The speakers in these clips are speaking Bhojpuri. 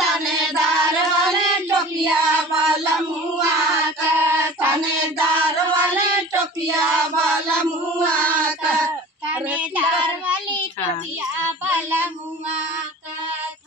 थानेदार वाले टोपिया वाला मुआ का थानेदार वाले टोपिया वाला मुआ का थानेदार वाली टोपिया वाला मुआ का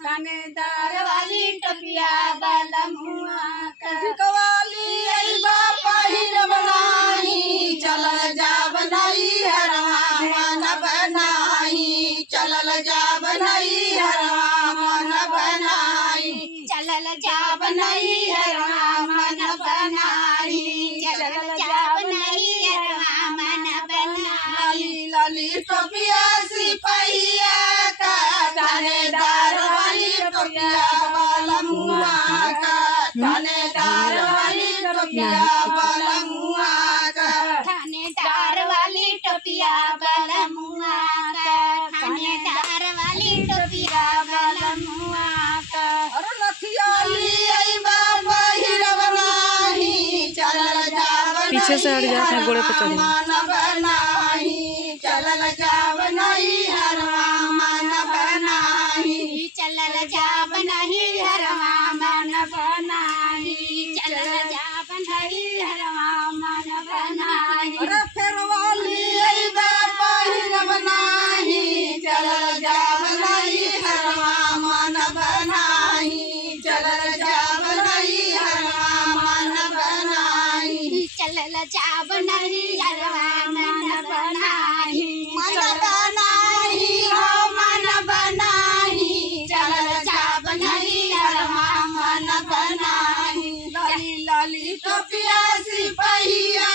थानेदार वाली टोपिया वाला मुआ का कवाली अइबा पहिर बनाही चलल जा बनाई हरवा मन बनाई चलल जा बनाई हरवा मन बनाई चलल जा बनाई हरवा मन बनाई चलल जा बनाई हरवा मन बनाई लाली टोपिया सिपहिया का थानेदार वाली टोपिया वाला मुआ का थानेदार वाली टोपिया वाला मुआ का थानेदार वाली टोपिया वाला मुआ का थानेदार वाली टोपिया वाला मुआ का अरे रथियाली अइबा पहिर बनाही चलल जा पीछे से हट जाते हैं घोड़े पे चढ़े मन बनाही चलल जा बनाई हरवा मन बनाही चलल जा बनाही हरवा मन बनाही चलल जा बनाही हरवा मन बनाही अरे फेरवाली अइबा पहिर बनाही चलल जा बनाई हरवा मन बनाही चलल जा बनाई हरवा मन बनाही चलल जा बनाही हरवा मन बनाही मन बनाही हो मन बनाही चलल जा बनाई हरवा मन बनाही लाली लाली टोपिया सिपहिया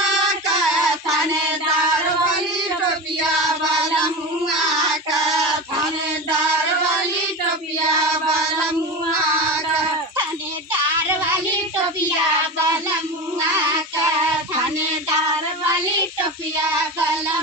का थानेदार वाली टोपिया वाला मुआ का थानेदार वाली टोपिया वाला मुआ का थानेदार वाली टोपिया वाला मुआ का थानेदार वाली टोपिया वाला